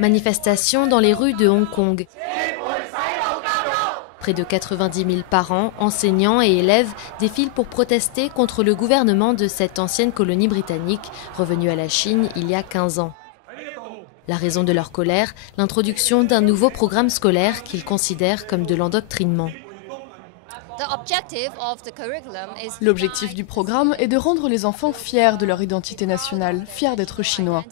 Manifestation dans les rues de Hong Kong. Près de 90 000 parents, enseignants et élèves défilent pour protester contre le gouvernement de cette ancienne colonie britannique, revenue à la Chine il y a 15 ans. La raison de leur colère, l'introduction d'un nouveau programme scolaire qu'ils considèrent comme de l'endoctrinement. L'objectif du programme est de rendre les enfants fiers de leur identité nationale, fiers d'être chinois.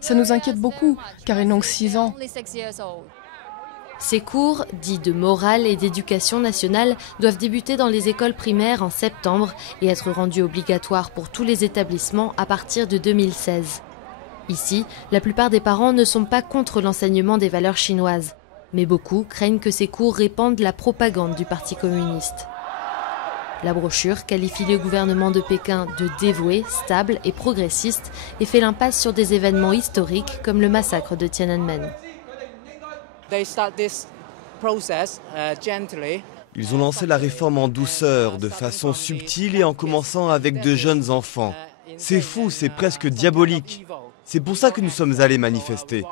Ça nous inquiète beaucoup, car ils n'ont que 6 ans. Ces cours, dits de morale et d'éducation nationale, doivent débuter dans les écoles primaires en septembre et être rendus obligatoires pour tous les établissements à partir de 2016. Ici, la plupart des parents ne sont pas contre l'enseignement des valeurs chinoises. Mais beaucoup craignent que ces cours répandent la propagande du Parti communiste. La brochure qualifie le gouvernement de Pékin de dévoué, stable et progressiste et fait l'impasse sur des événements historiques comme le massacre de Tiananmen. Ils ont lancé la réforme en douceur, de façon subtile et en commençant avec de jeunes enfants. C'est fou, c'est presque diabolique. C'est pour ça que nous sommes allés manifester.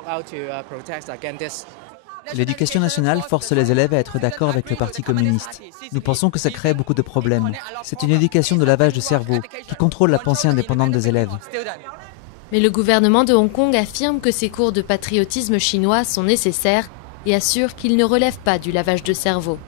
L'éducation nationale force les élèves à être d'accord avec le Parti communiste. Nous pensons que ça crée beaucoup de problèmes. C'est une éducation de lavage de cerveau qui contrôle la pensée indépendante des élèves. Mais le gouvernement de Hong Kong affirme que ces cours de patriotisme chinois sont nécessaires et assure qu'ils ne relèvent pas du lavage de cerveau.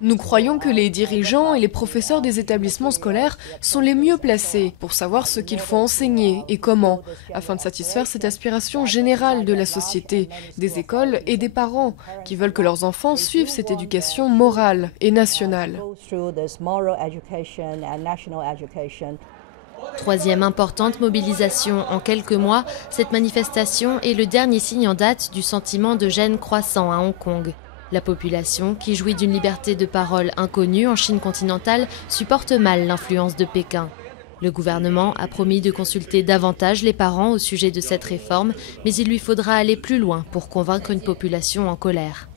Nous croyons que les dirigeants et les professeurs des établissements scolaires sont les mieux placés pour savoir ce qu'il faut enseigner et comment, afin de satisfaire cette aspiration générale de la société, des écoles et des parents qui veulent que leurs enfants suivent cette éducation morale et nationale. Troisième importante mobilisation en quelques mois, cette manifestation est le dernier signe en date du sentiment de gêne croissant à Hong Kong. La population, qui jouit d'une liberté de parole inconnue en Chine continentale, supporte mal l'influence de Pékin. Le gouvernement a promis de consulter davantage les parents au sujet de cette réforme, mais il lui faudra aller plus loin pour convaincre une population en colère.